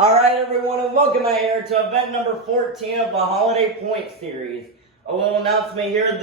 Alright everyone, and welcome out here to event number 14 of the Holiday Point Series. A little announcement here,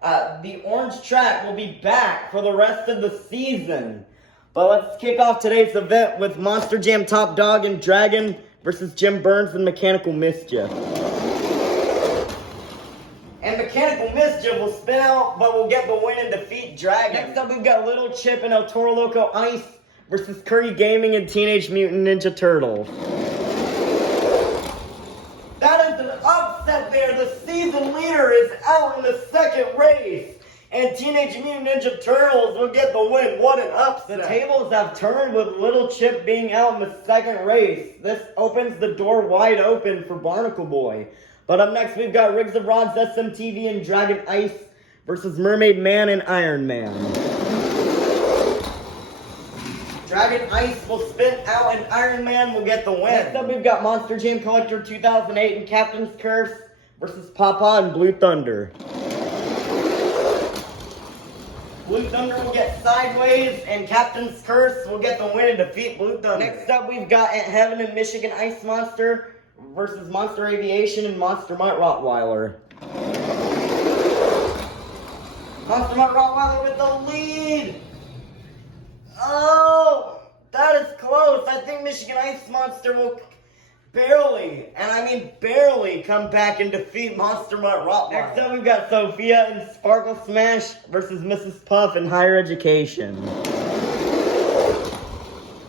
the orange track will be back for the rest of the season. But let's kick off today's event with Monster Jam Top Dog and Dragon versus Jim Burns and Mechanical Mischief. And Mechanical Mischief will spin out, but will get the win and defeat Dragon. Next up, we've got Little Chip and El Toro Loco Ice versus Curry Gaming and Teenage Mutant Ninja Turtles. That is an upset there. The season leader is out in the second race. And Teenage Mutant Ninja Turtles will get the win. What an upset. The tables have turned with Little Chip being out in the second race. This opens the door wide open for Barnacle Boy. But up next, we've got Riggs of Rods, SMTV, and Dragon Ice versus Mermaid Man and Iron Man. Dragon Ice will spin out and Iron Man will get the win. Next up, we've got Monster Jam Collector 2008 and Captain's Curse versus Papa and Blue Thunder. Blue Thunder will get Sideways, and Captain's Curse will get the win and defeat Blue Thunder. Next up, we've got Aunt Heaven and Michigan Ice Monster versus Monster Aviation and Monster Mutt Rottweiler. Monster Mutt Rottweiler with the lead. Oh, that is close. I think Michigan Ice Monster will barely come back and defeat Monster Mutt Rottweiler. Next up, we've got Sophia and Sparkle Smash versus Mrs. Puff in Higher Education.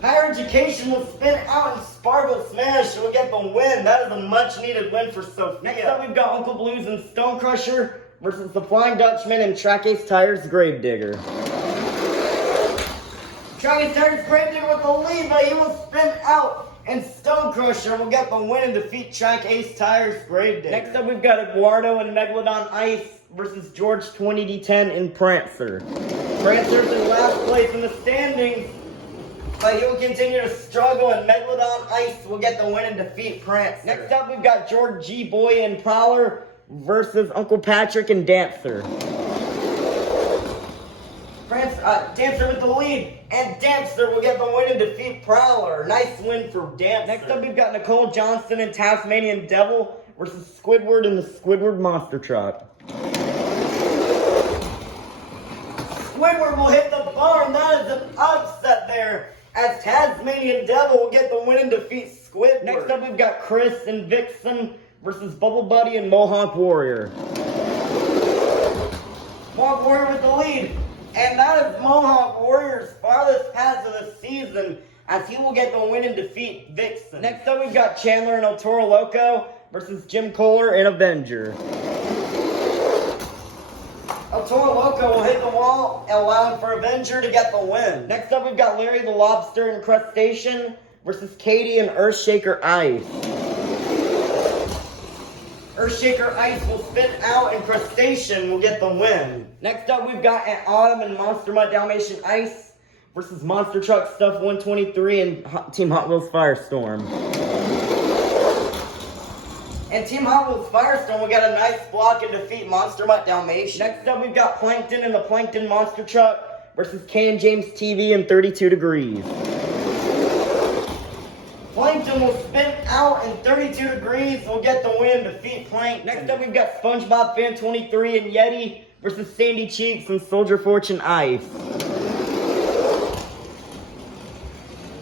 Higher Education will spin out and Sparkle Smash will get the win. That is a much-needed win for Sophia. Next up, we've got Uncle Blues and Stone Crusher versus the Flying Dutchman and Track Ace Tires Gravedigger. Track Ace Tires Gravedigger with the lead, but he will spin out, and Stone Crusher will get the win and defeat Track Ace Tires Gravedigger. Next up, we've got Eduardo and Megalodon Ice versus George 20D10 and Prancer. Prancer's in last place in the standings, but he will continue to struggle, and Megalodon Ice will get the win and defeat Prancer. Next up, we've got George G. Boy and Prowler versus Uncle Patrick and Dancer. Dancer with the lead, and Dancer will get the win and defeat Prowler. Nice win for Dancer. Next up, we've got Nicole Johnson and Tasmanian Devil versus Squidward and the Squidward Monster Truck. Squidward will hit the barn. That is an upset there, as Tasmanian Devil will get the win and defeat Squidward. Next up, we've got Chris and Vixen versus Bubble Buddy and Mohawk Warrior. Mohawk Warrior with the lead, and that is Mohawk Warrior's farthest pass of the season, as he will get the win and defeat Vixen. Next up, we've got Chandler and El Toro Loco versus Jim Kohler and Avenger. El Toro Loco will hit the wall, allowing for Avenger to get the win. Next up, we've got Larry the Lobster and Crustacean versus Katie and Earthshaker Ice. Earthshaker Ice will spin out, and Crustacean will get the win. Next up, we've got Aunt Autumn and Monster Mutt Dalmatian Ice versus Monster Truck Stuff 123 and Team Hot Wheels Firestorm. And Team Hot Wheels Firestorm will get a nice block and defeat Monster Mutt Dalmatian. Next up, we've got Plankton and the Plankton Monster Truck versus Kay and James TV and 32 Degrees. Plankton will spin out, and 32 Degrees will get the win and defeat Plankton. Next up, we've got SpongeBob Fan 23 and Yeti versus Sandy Cheeks and Soldier Fortune Ice.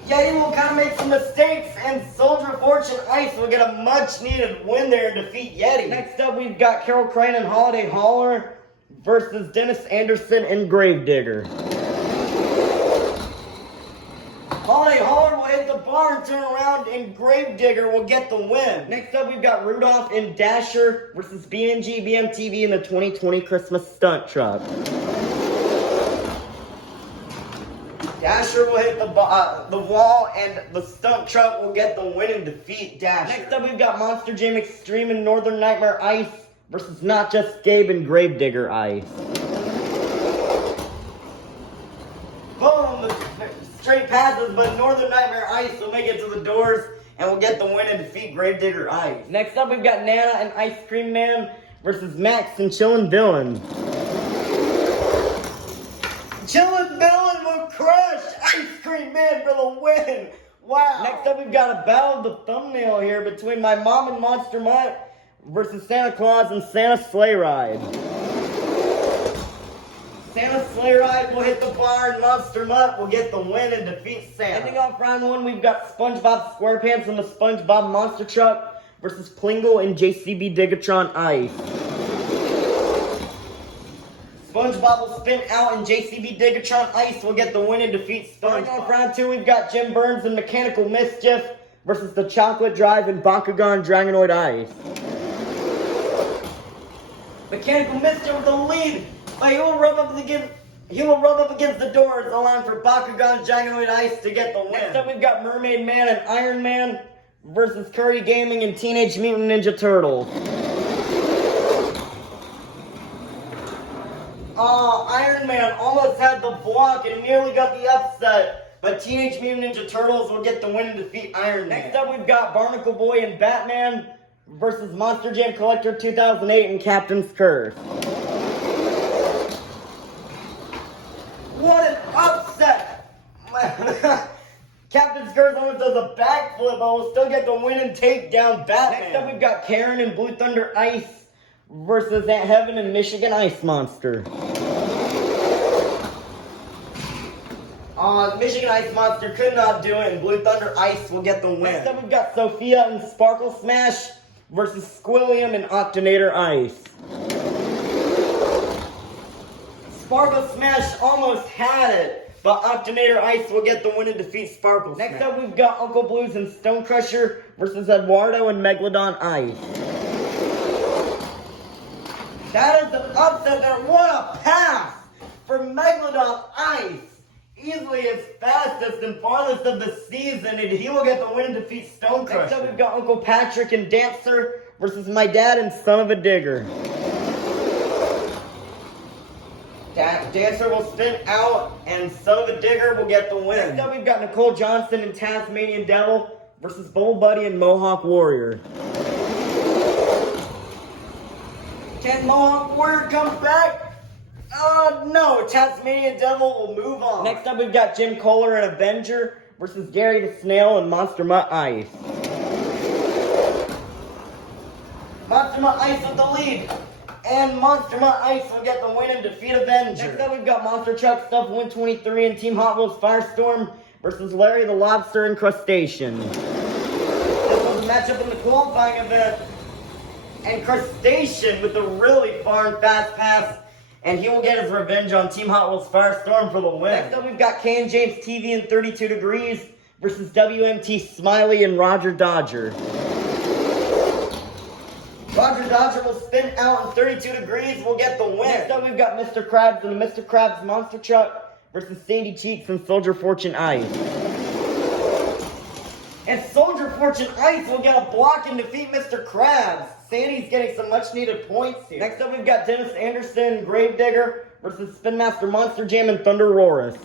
Yeti will kind of make some mistakes, and Soldier Fortune Ice will get a much-needed win there and defeat Yeti. Next up, we've got Carol Crane and Holiday Hauler versus Dennis Anderson and Gravedigger. Holiday Hauler will hit the barn, turn around, and Gravedigger will get the win. Next up, we've got Rudolph and Dasher versus BMG BMTV in the 2020 Christmas Stunt Truck. Dasher will hit the wall, and the stunt truck will get the win and defeat Dasher. Next up, we've got Monster Jam Extreme and Northern Nightmare Ice versus Not Just Gabe and Gravedigger Ice. Boom! The straight passes, but Northern Nightmare Ice will make it to the doors and will get the win and defeat Gravedigger Ice. Next up, we've got Nana and Ice Cream Man versus Max and Chillin' Villain. Chillin' Villain will crush Ice Cream Man for the win. Wow. Next up, we've got a battle of the thumbnail here between my mom and Monster Mutt versus Santa Claus and Santa Sleigh Ride. Santa Sleigh Ride will hit the bar and Monster Mutt will get the win and defeat Santa. Ending off round one, we've got SpongeBob SquarePants and the SpongeBob Monster Truck versus Plingle and JCB Digatron Ice. SpongeBob will spin out and JCB Digatron Ice will get the win and defeat SpongeBob. Off round two, we've got Jim Burns and Mechanical Mischief versus the Chocolate Drive and Bakugan Dragonoid Ice. Mechanical Mischief with the lead, but he will rub up against the doors, allowing for Bakugan Dragonoid Ice to get the win. Next up, we've got Mermaid Man and Iron Man versus Curry Gaming and Teenage Mutant Ninja Turtles. Iron Man almost had the block and nearly got the upset, but Teenage Mutant Ninja Turtles will get the win and defeat Iron Man. Next up, we've got Barnacle Boy and Batman versus Monster Jam Collector 2008 and Captain's Curse. What an upset! Captain's Curse almost does a backflip, but will still get the win and take down Batman. Next up, we've got Karen and Blue Thunder Ice versus Aunt Heaven and Michigan Ice Monster. Michigan Ice Monster could not do it, and Blue Thunder Ice will get the win. Next up, we've got Sophia and Sparkle Smash versus Squilliam and Octonator Ice. Sparkle Smash almost had it, but Octonator Ice will get the win and defeat Sparkle Smash. Next up, we've got Uncle Blues and Stone Crusher versus Eduardo and Megalodon Ice. That is an upset there. What a pass for Megalodon Ice. Easily his fastest and farthest of the season, and he will get the win and defeat Stone Crusher. Next up, we've got Uncle Patrick and Dancer versus My Dad and Son of a Digger. Dancer will spin out, and Son of a Digger will get the win. Next up, we've got Nicole Johnson and Tasmanian Devil versus Bull Buddy and Mohawk Warrior. Can Mohawk Warrior come back? No, Tasmanian Devil will move on. Next up, we've got Jim Kohler and Avenger versus Gary the Snail and Monster Mutt Ice. Monster Mutt Ice with the lead, and Monster Mutt Ice will get the win and defeat Avenger. Next up, we've got Monster Truck Stuff 123 and Team Hot Wheels Firestorm versus Larry the Lobster and Crustacean. This was a matchup in the qualifying event, and Crustacean with the really far and fast pass, and he will get his revenge on Team Hot Wheels Firestorm for the win. Next up, we've got Ken James TV and 32 Degrees versus WMT Smiley and Roger Dodger. Roger Dodger will spin out and 32 Degrees will get the win. Next up, we've got Mr. Krabs and the Mr. Krabs Monster Truck versus Sandy Cheeks and Soldier Fortune Ice. And Soldier Fortune Ice will get a block and defeat Mr. Krabs. Sandy's getting some much-needed points here. Next up, we've got Dennis Anderson and Gravedigger versus Spin Master Monster Jam and Thunder Roarus.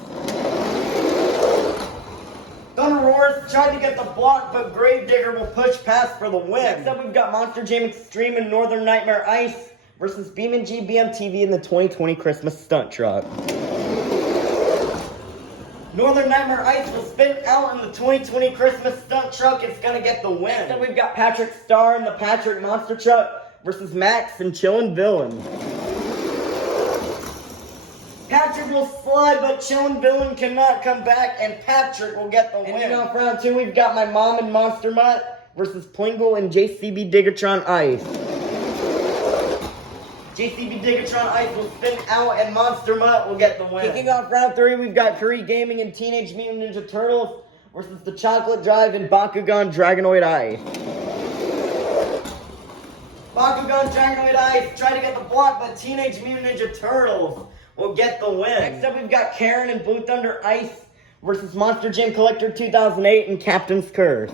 Thunder Roarus tried to get the block, but Gravedigger will push past for the win. Next up, we've got Monster Jam Extreme and Northern Nightmare Ice versus BeamNG BMTV in the 2020 Christmas Stunt Truck. Northern Nightmare Ice will spin out in the 2020 Christmas Stunt Truck. It's going to get the win. Next up, we've got Patrick Star and the Patrick Monster Truck versus Max and Chillin' Villain. Patrick will slide, but Chillin' Villain cannot come back, and Patrick will get the win. And off round two, we've got my mom and Monster Mutt versus Plingle and JCB Digatron Ice. JCB Digatron Ice will spin out, and Monster Mutt will get the win. Kicking off round three, we've got Curry Gaming and Teenage Mutant Ninja Turtles versus the Chocolate Drive and Bakugan Dragonoid Ice. Bakugan Dragonoid Ice tried to get the block, but Teenage Mutant Ninja Turtles will get the win. Next up, we've got Karen and Blue Thunder Ice versus Monster Jam Collector 2008 and Captain's Curse.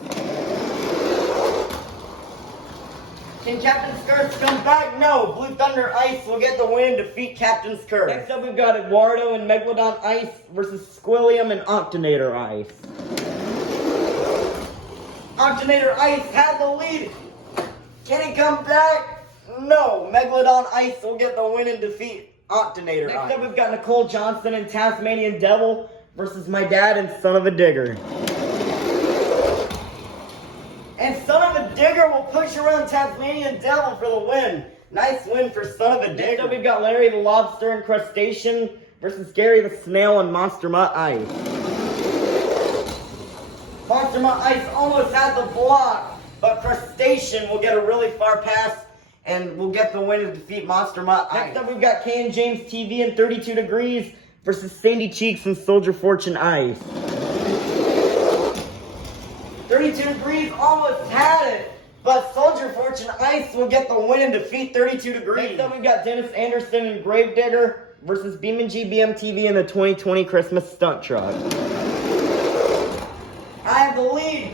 Can Captain's Curse come back? No. Blue Thunder Ice will get the win and defeat Captain's Curse. Next up, we've got Eduardo and Megalodon Ice versus Squilliam and Octonator Ice. Octonator Ice had the lead. Can he come back? No. Megalodon Ice will get the win and defeat Octonator Ice. Next up, we've got Nicole Johnson and Tasmanian Devil versus My Dad and Son of a Digger. And Son of a Digger will push around Tasmanian Devil for the win. Nice win for Son of a Digger. Next up, we've got Larry the Lobster and Crustacean versus Gary the Snail and Monster Mutt Ice. Monster Mutt Ice almost had the block, but Crustacean will get a really far pass and will get the win to defeat Monster Mutt Ice. Next up, we've got Kay and James TV and 32 Degrees versus Sandy Cheeks and Soldier Fortune Ice. 32 Degrees almost had it, but Soldier Fortune Ice will get the win and defeat 32 Degrees. Next up, we've got Dennis Anderson and Gravedigger versus BeamNG BMTV in the 2020 Christmas Stunt Truck. I have the lead,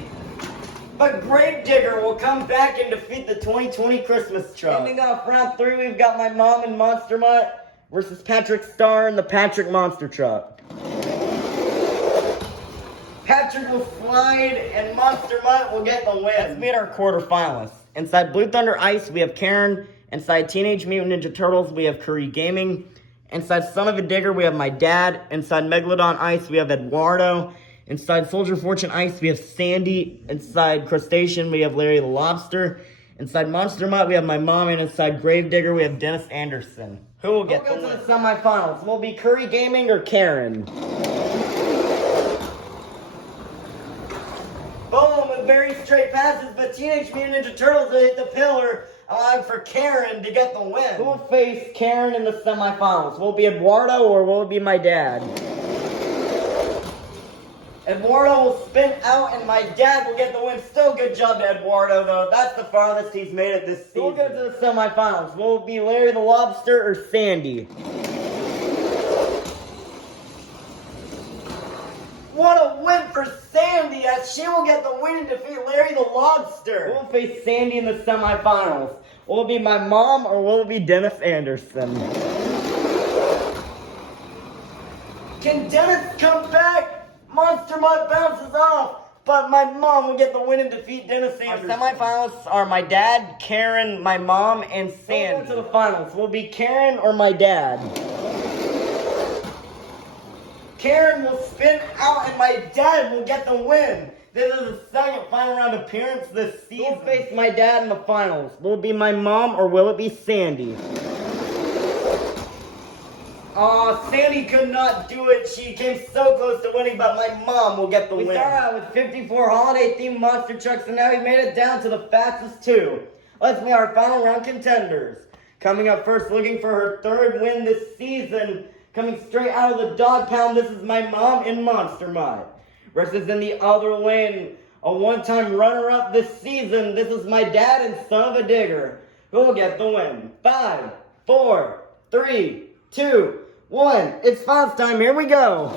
but Gravedigger will come back and defeat the 2020 Christmas Truck. Ending off round 3, we've got my mom and Monster Mutt versus Patrick Starr and the Patrick Monster Truck. Patrick will slide, and Monster Mutt will get the win. Let's meet our quarterfinalists. Inside Blue Thunder Ice, we have Karen. Inside Teenage Mutant Ninja Turtles, we have Curry Gaming. Inside Son of a Digger, we have my dad. Inside Megalodon Ice, we have Eduardo. Inside Soldier Fortune Ice, we have Sandy. Inside Crustacean, we have Larry the Lobster. Inside Monster Mutt, we have my mom. And inside Gravedigger, we have Dennis Anderson. Who will get the win? To the semifinals? Will it be Curry Gaming or Karen? Boom, with very straight passes, but Teenage Mutant Ninja Turtles will hit the pillar, allowing for Karen to get the win. Who will face Karen in the semifinals? Will it be Eduardo or will it be my dad? Eduardo will spin out and my dad will get the win. Still good job to Eduardo, though. That's the farthest he's made it this season. We'll go to the semifinals. Will it be Larry the Lobster or Sandy? What a win for Sandy, as she will get the win and defeat Larry the Lobster. We'll face Sandy in the semifinals. Will it be my mom or will it be Dennis Anderson? Can Dennis come back? Monster Mutt bounces off, but my mom will get the win and defeat Dennis Anderson. Our semifinalists are my dad, Karen, my mom, and Sandy. We'll go to the finals. Will it be Karen or my dad? Karen will spin out and my dad will get the win. This is the second final round appearance this season. We'll face my dad in the finals. Will it be my mom or will it be Sandy? Sandy could not do it. She came so close to winning, but my mom will get the win. We start out with 54 holiday-themed monster trucks, and now we've made it down to the fastest 2. Let's meet our final round contenders. Coming up first, looking for her 3rd win this season. Coming straight out of the dog pound, this is my mom in Monster Mutt. Versus in the other lane, a one-time runner-up this season, this is my dad and Son of a Digger. Who will get the win? 5, 4, 3, 2, 1. It's finals time. Here we go.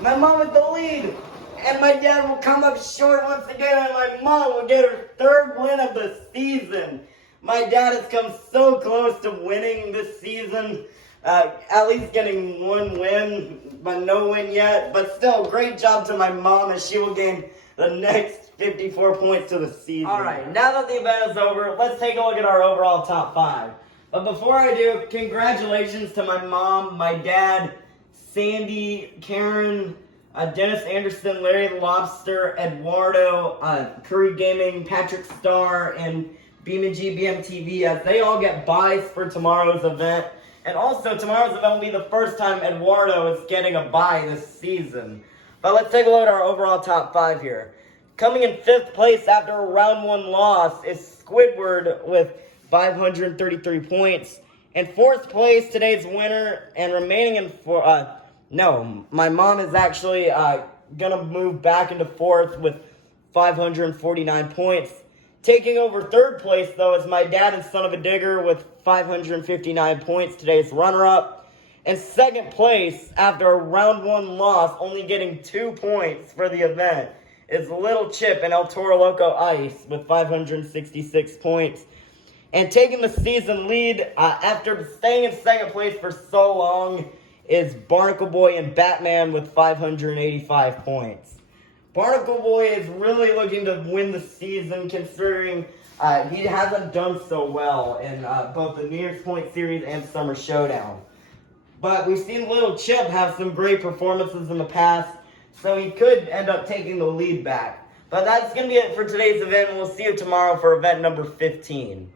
My mom with the lead. And my dad will come up short once again. And my mom will get her 3rd win of the season. My dad has come so close to winning this season. At least getting 1 win, but no win yet. But still, great job to my mom as she will gain the next 54 points to the season. Alright, now that the event is over, let's take a look at our overall top 5. But before I do, congratulations to my mom, my dad, Sandy, Karen, Dennis Anderson, Larry the Lobster, Eduardo, Curry Gaming, Patrick Starr, and BeamNG BMTV, as they all get buys for tomorrow's event. And also, tomorrow's event will be the first time Eduardo is getting a buy this season. But let's take a look at our overall top 5 here. Coming in 5th place after a round 1 loss is Squidward with 533 points. In 4th place, today's winner, and remaining in my mom is actually gonna move back into 4th with 549 points. Taking over 3rd place, though, is my dad and Son of a Digger with 559 points, today's runner-up. And 2nd place, after a round 1 loss, only getting 2 points for the event, is Little Chip and El Toro Loco Ice with 566 points. And taking the season lead, after staying in 2nd place for so long, is Barnacle Boy and Batman with 585 points. Barnacle Boy is really looking to win the season, considering he hasn't done so well in both the New Year's Point Series and Summer Showdown. But we've seen Little Chip have some great performances in the past, so he could end up taking the lead back. But that's going to be it for today's event, and we'll see you tomorrow for event number 15.